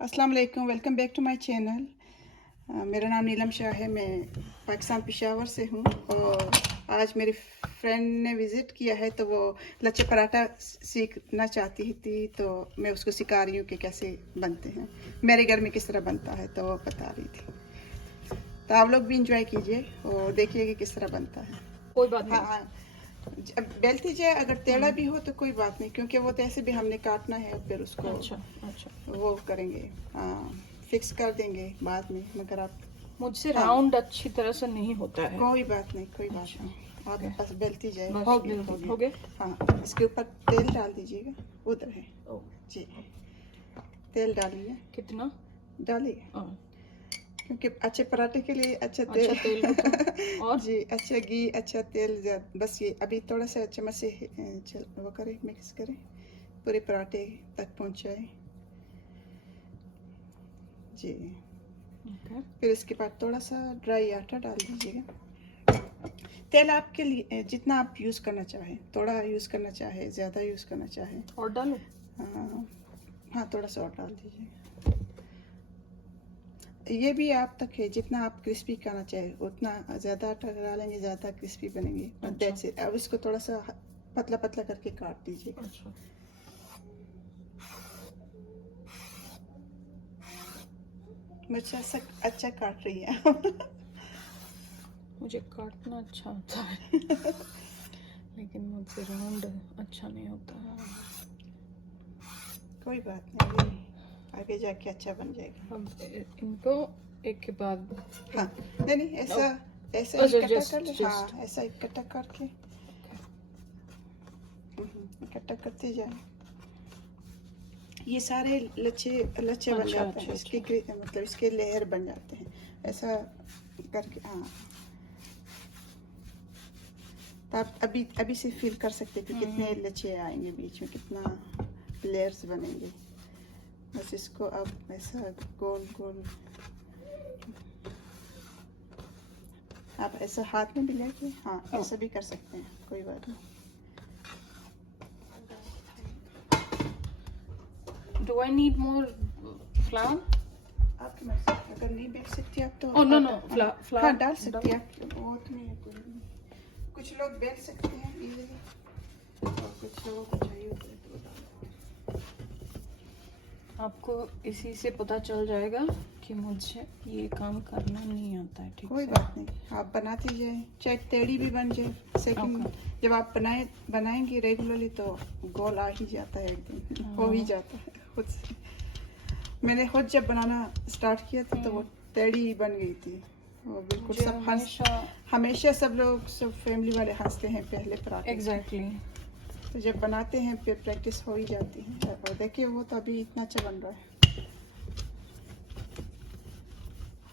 अस्सलाम वालेकुम, welcome back to my channel. मेरा नाम नीलम शाह है। मैं पाकिस्तान पेशावर से हूँ और आज मेरी फ्रेंड ने विज़िट किया है तो वो लच्छे पराठा सीखना चाहती थी, तो मैं उसको सिखा रही हूँ कि कैसे बनते हैं, मेरे घर में किस तरह बनता है, तो वो बता रही थी। तो आप लोग भी इंजॉय कीजिए और देखिए कि किस तरह बनता है। कोई बात नहीं। हाँ, बेलती जाए, अगर टेढ़ा भी हो तो कोई बात नहीं, क्योंकि वो तो ऐसे भी हमने काटना है, फिर उसको अच्छा अच्छा, वो करेंगे, फिक्स कर देंगे बाद में। मगर आप मुझसे हाँ, राउंड अच्छी तरह से नहीं होता है। कोई बात नहीं, कोई बात अच्छा, नहीं, आप ओके। बस बेलती जाए। बस हो गया, मिल हो गई, गया। हो गए। हाँ, इसके ऊपर तेल डाल दीजिएगा, उधर है ओ, जी, तेल डालिए, कितना? डालिए, हाँ, क्योंकि अच्छे पराठे के लिए अच्छा अच्छा तेल तेल होता है। और जी, अच्छा घी, अच्छा तेल, बस ये अभी थोड़ा सा चम्मच से वो करें, मिक्स करें, पूरे पराठे तक पहुंचाए जी। ओके, फिर इसके बाद थोड़ा सा ड्राई आटा डाल दीजिएगा। तेल आपके लिए जितना आप यूज़ करना चाहें, थोड़ा यूज़ करना चाहे, ज़्यादा यूज़ करना चाहें। और डालूं? हाँ हाँ, थोड़ा सा और डाल दीजिए। ये भी आप तक है, जितना आप क्रिस्पी करना चाहे उतना। ज़्यादा आटा डालेंगे ज़्यादा क्रिस्पी बनेंगे। अच्छा दैट्स इट। अब इसको थोड़ा सा पतला पतला करके काट दीजिएगा। अच्छा, मुझसे अच्छा काट रही है मुझे काटना अच्छा आता है लेकिन मुझसे राउंड अच्छा नहीं होता है। कोई बात नहीं, आगे जाके अच्छा बन जाएगा। अब इनको एक के बाद हाँ, नहीं नहीं, ऐसा ऐसा अच्छा, इकट्ठा कर ले। जस्ट हाँ, जस्ट ऐसा इकट्ठा करके इकट्ठा करते जाए। ये सारे लच्छे लच्छे बन अच्छा जाते हैं, अच्छा इसके अच्छा, मतलब इसके लेयर बन जाते हैं ऐसा करके। हाँ, तो आप अभी अभी से फील कर सकते हैं कि कितने लच्छे आएंगे बीच में, कितना लेयर्स बनेंगे। बस इसको अब ऐसा गोल गोल, आप ऐसा हाथ में भी लेके, हाँ ऐसा भी कर सकते हैं, कोई बात नहीं। Do I need more flower? आपकी मर्जी, अगर नहीं बेच सकती आप तो Oh no no, हाँ, flour. हाँ डाल सकती हैं आप, वो तो नहीं है कोई नहीं। कुछ लोग बेच सकते हैं इजीली और कुछ लोगों को चाहिए होता है तो वो डाल। आपको इसी से पता चल जाएगा कि मुझे ये काम करना नहीं आता है ठीक कोई से। बात नहीं, आप बनाती जाए, चाहे टेढ़ी भी बन जाए। सेकंड जब आप बनाएंगे रेगुलरली तो गोल आ ही जाता है, एक दिन हो ही जाता है खुद से। मैंने खुद जब बनाना स्टार्ट किया था तो वो टेढ़ी बन गई थी, वो बिल्कुल मुझे सब हमेशा सब लोग, सब फैमिली वाले हंसते हैं पहले पराठे। एग्जैक्टली तो जब बनाते हैं फिर प्रैक्टिस हो ही जाती है। और देखिए वो तो अभी इतना अच्छा बन रहा है,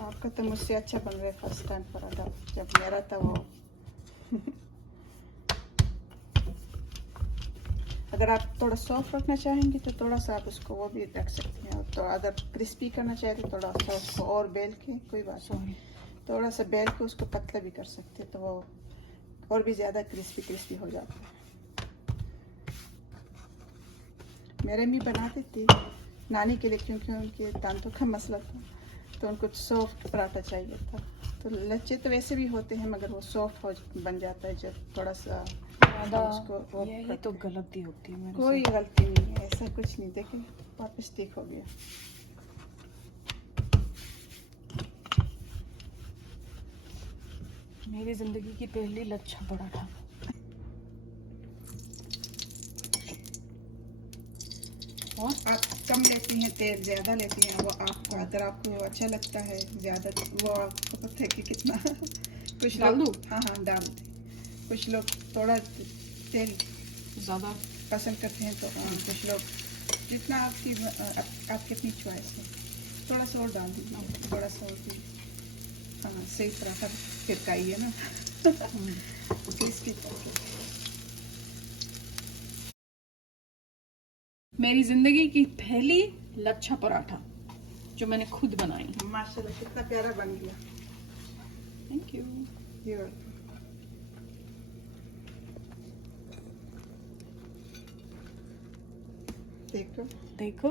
आपका तो मुझसे अच्छा बन रहा है फर्स्ट टाइम पराठा। जब मेरा था वो अगर आप थोड़ा सॉफ्ट रखना चाहेंगे तो थोड़ा सा आप उसको वो भी रख सकते हैं, तो अगर क्रिस्पी करना चाहे तो थोड़ा सा उसको और बेल के, कोई बात नहीं, थोड़ा सा बेल के उसको पतला भी कर सकते हैं, तो वो और भी ज़्यादा क्रिस्पी क्रिस्पी हो जाता है। मेरे भी बनाती थी नानी के लिए, क्योंकि उनके दांतों का मसला था, तो उनको सॉफ्ट पराठा चाहिए था। तो लच्छे तो वैसे भी होते हैं मगर वो सॉफ्ट हो बन जाता है जब थोड़ा सा उसको यही तो गलती होती है मेरे कोई से। गलती नहीं है, ऐसा कुछ नहीं। देखिए वापस ठीक हो गया। मेरी जिंदगी की पहली लच्छा पराठा। और आप कम लेती हैं तेल, ज़्यादा लेती हैं, वो आपको, अगर आपको अच्छा लगता है ज़्यादा, वो आपको पता है कि कितना कुछ डाल लोग, दूँ? हाँ हाँ डाल दें। कुछ लोग थोड़ा तेल ज़्यादा पसंद करते हैं, तो कुछ लोग जितना आपकी अपनी चॉइस है। थोड़ा सा और डाल दीजिए, थोड़ा सा और भी। हाँ, सही पराठा फिरकाइए ना क्रिस्पी करके। मेरी जिंदगी की पहली लच्छा पराठा जो मैंने खुद बनाई। माशाल्लाह कितना प्यारा बन गया। Thank you. ये देखो देखो